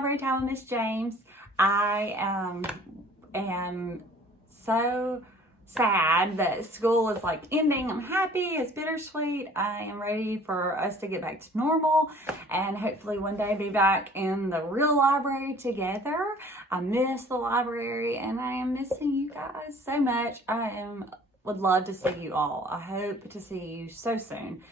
Library Time with Miss James. I am so sad that school is like ending. I'm happy, it's bittersweet. I am ready for us to get back to normal and hopefully one day be back in the real library together. I miss the library and I am missing you guys so much. Would love to see you all. I hope to see you so soon.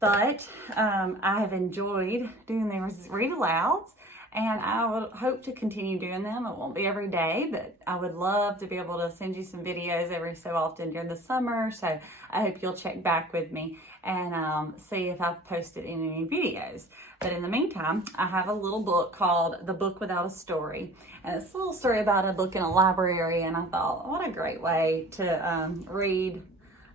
But I have enjoyed doing these read alouds, and I would hope to continue doing them. It won't be every day, but I would love to be able to send you some videos every so often during the summer. So I hope you'll check back with me and see if I've posted any videos. But in the meantime, I have a little book called The Book Without a Story. And it's a little story about a book in a library, and I thought, what a great way to read,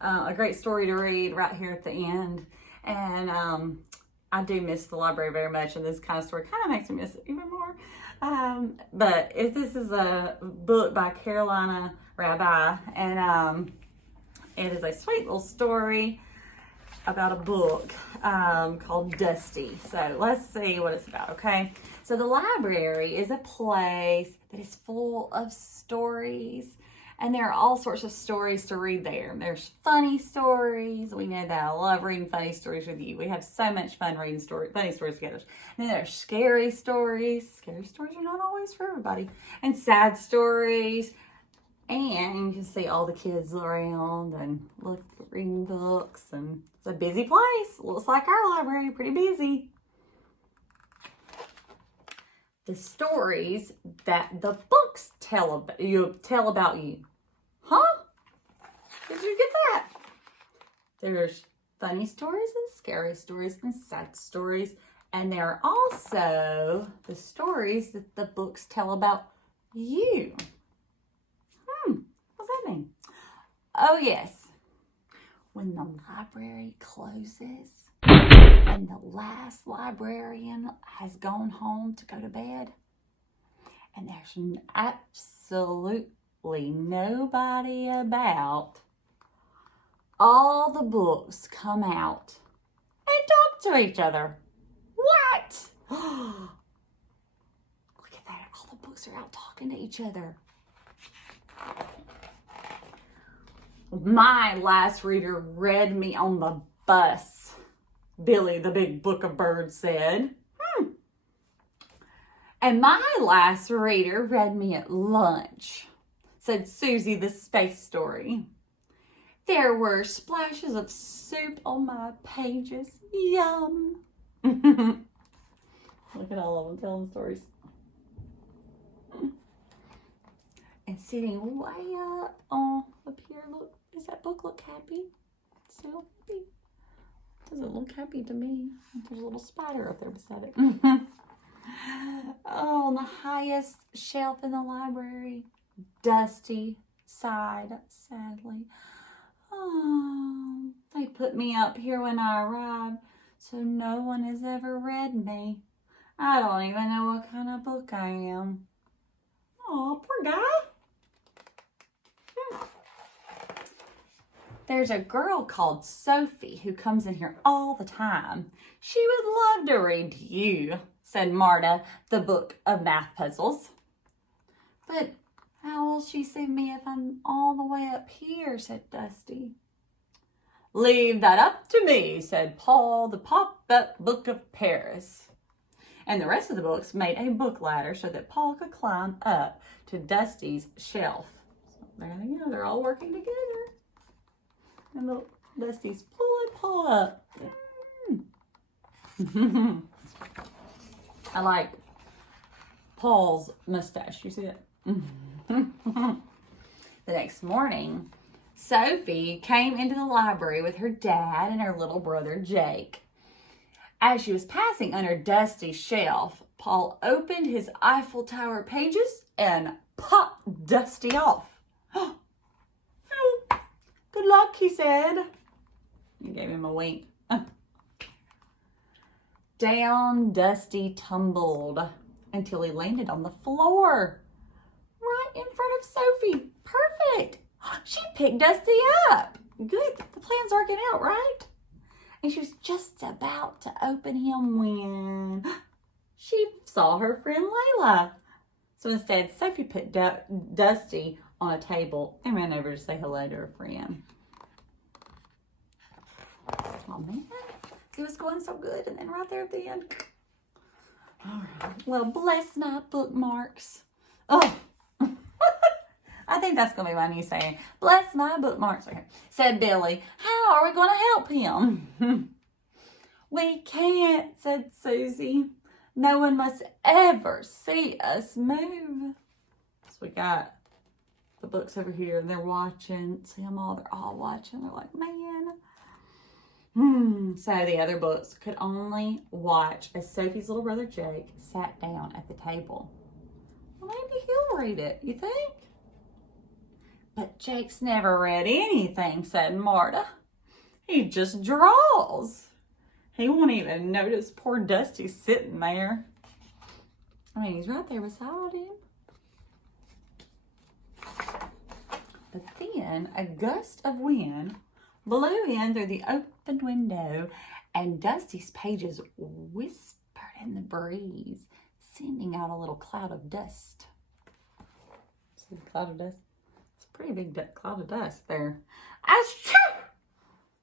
a great story to read right here at the end. And I do miss the library very much, and this kind of story kind of makes me miss it even more. But if this is a book by Rabei, and it is a sweet little story about a book called Dusty. So let's see what it's about, okay? So the library is a place that is full of stories. And there are all sorts of stories to read there. There's funny stories. We know that. I love reading funny stories with you. We have so much fun reading funny stories together. And then there's scary stories. Scary stories are not always for everybody. And sad stories. And you can see all the kids around and reading books. And it's a busy place. Looks like our library, pretty busy. The stories that the books tell about you. Huh? Did you get that? There's funny stories and scary stories and sad stories. And there are also the stories that the books tell about you. What's that mean? Oh, yes. When the library closes and the last librarian has gone home to go to bed, and there's absolutely nobody about, all the books come out and talk to each other. What? Look at that. All the books are out talking to each other. My last reader read me on the bus, Billy the Big Book of Birds said. And my last reader read me at lunch, said Susie the Space Story. There were splashes of soup on my pages. Yum. Look at all of them telling stories. And sitting way up here, look, does that book look happy? So happy. Doesn't look happy to me. There's a little spider up there beside it. Oh, on the highest shelf in the library, Dusty sighed sadly. Oh, they put me up here when I arrived, so no one has ever read me. I don't even know what kind of book I am. Oh, poor guy. There's a girl called Sophie who comes in here all the time. She would love to read to you, said Marta, the book of math puzzles. But how will she see me if I'm all the way up here, said Dusty. Leave that up to me, said Paul, the pop-up book of Paris. And the rest of the books made a book ladder so that Paul could climb up to Dusty's shelf. So there they go, they're all working together. And look, Dusty's pulling Paul up. I like Paul's mustache. You see it? The next morning, Sophie came into the library with her dad and her little brother, Jake. As she was passing under Dusty's shelf, Paul opened his Eiffel Tower pages and popped Dusty off. Good luck, he said. He gave him a wink. Down Dusty tumbled until he landed on the floor, right in front of Sophie. Perfect. She picked Dusty up. Good. The plan's working out, right? And she was just about to open him when she saw her friend Layla. So instead, Sophie put Dusty on a table and ran over to say hello to her friend. Oh man, it was going so good, and then right there at the end. All right, well, bless my bookmarks. Oh, I think that's gonna be my new saying. Bless my bookmarks. Okay, said Billy. How are we gonna help him? We can't, said Susie. No one must ever see us move. So we got the books over here, and they're watching. See them all? They're all watching. They're like, man. So the other books could only watch as Sophie's little brother Jake sat down at the table. Well, maybe he'll read it, you think? But Jake's never read anything, said Marta. He just draws. He won't even notice poor Dusty sitting there. I mean, he's right there beside him. But then a gust of wind blew in through the open window, and Dusty's pages whispered in the breeze, sending out a little cloud of dust. See the cloud of dust? It's a pretty big cloud of dust there. Achoo!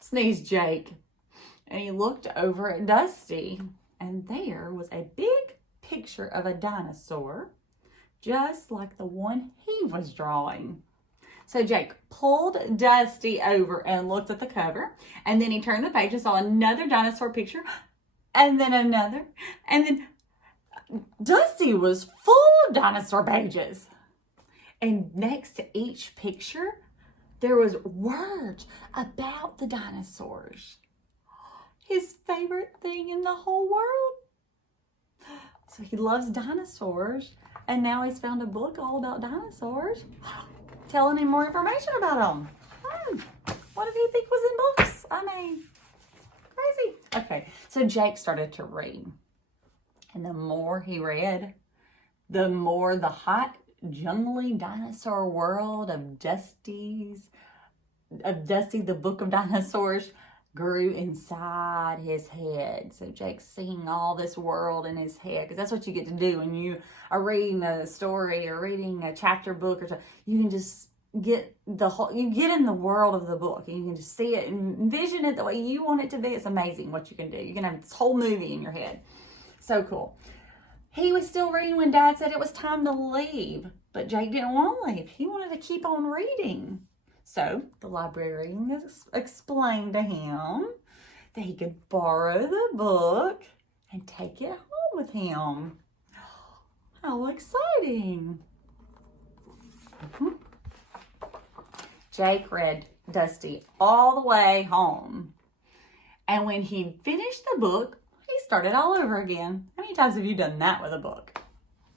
Sneezed Jake. And he looked over at Dusty, and there was a big picture of a dinosaur, just like the one he was drawing. So Jake pulled Dusty over and looked at the cover, and then he turned the page and saw another dinosaur picture, and then another, and then Dusty was full of dinosaur pages. And next to each picture, there was words about the dinosaurs. His favorite thing in the whole world. So he loves dinosaurs, and now he's found a book all about dinosaurs, telling him more information about them. What did he think was in books? I mean, crazy. Okay, so Jake started to read, and the more he read, the more the hot, jungly dinosaur world of Dusty the Book of Dinosaurs grew inside his head. So Jake's seeing all this world in his head, because that's what you get to do when you are reading a story or reading a chapter book or something. You can just get you get in the world of the book, and you can just see it and envision it the way you want it to be. It's amazing what you can do. You can have this whole movie in your head. So cool. He was still reading when Dad said it was time to leave, but Jake didn't want to leave. He wanted to keep on reading. So the librarian explained to him that he could borrow the book and take it home with him. How exciting. Jake read Dusty all the way home. And when he finished the book, he started all over again. How many times have you done that with a book?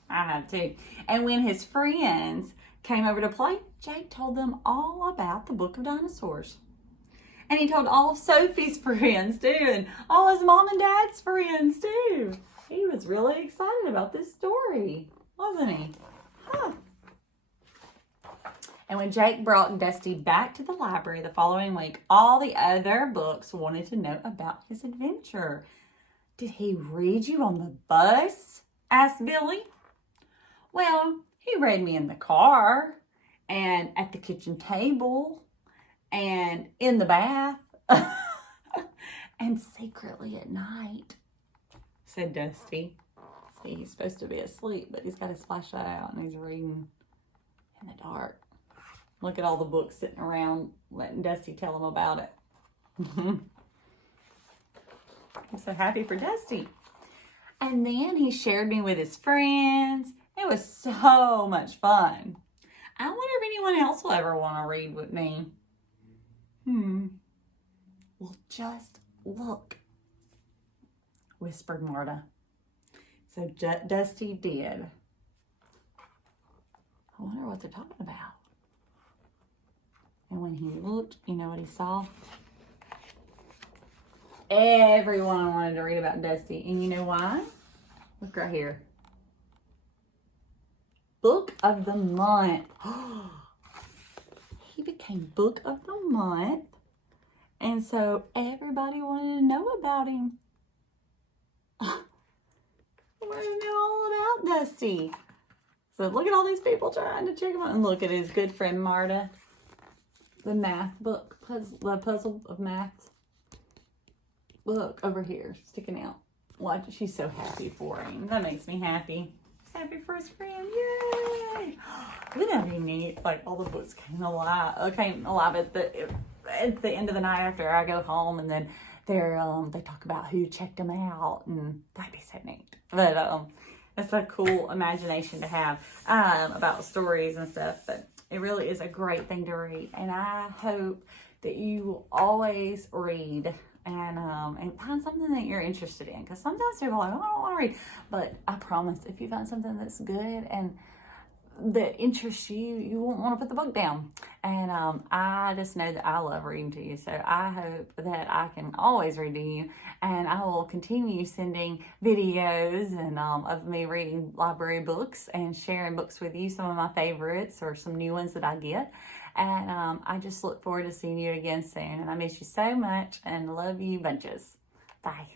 I have too. And when his friends came over to play, Jake told them all about the Book of Dinosaurs. And he told all of Sophie's friends too, and all his mom and dad's friends too. He was really excited about this story, wasn't he? Huh. And when Jake brought Dusty back to the library the following week, all the other books wanted to know about his adventure. Did he read you on the bus? Asked Billy. Well, he read me in the car, and at the kitchen table, and in the bath, and secretly at night, said Dusty. See, he's supposed to be asleep, but he's got his flashlight out, and he's reading in the dark. Look at all the books sitting around, letting Dusty tell him about it. I'm so happy for Dusty. And then he shared me with his friends. It was so much fun. I wonder if anyone else will ever want to read with me. Well, just look, whispered Marta. So Dusty did. I wonder what they're talking about. And when he looked, you know what he saw? Everyone wanted to read about Dusty. And you know why? Look right here. Book of the Month. He became Book of the Month. And so everybody wanted to know about him. wearing it all about Dusty. So look at all these people trying to check him out. And look at his good friend Marta. The math book, the puzzle of math. Look, over here, sticking out. Watch, she's so happy for him. That makes me happy. He's happy for his friend. Yay! Wouldn't that be neat? Like, all the books came alive at the end of the night after I go home, and then they talk about who checked them out, and that'd be so neat. But it's a cool imagination to have about stories and stuff. But it really is a great thing to read, and I hope that you will always read and find something that you're interested in. Because sometimes people are like, oh, I don't want to read, but I promise, if you find something that's good and that interests you, you won't want to put the book down. And I just know that I love reading to you, so I hope that I can always read to you, and I will continue sending videos and of me reading library books and sharing books with you, some of my favorites or some new ones that I get. And I just look forward to seeing you again soon, and I miss you so much and love you bunches. Bye.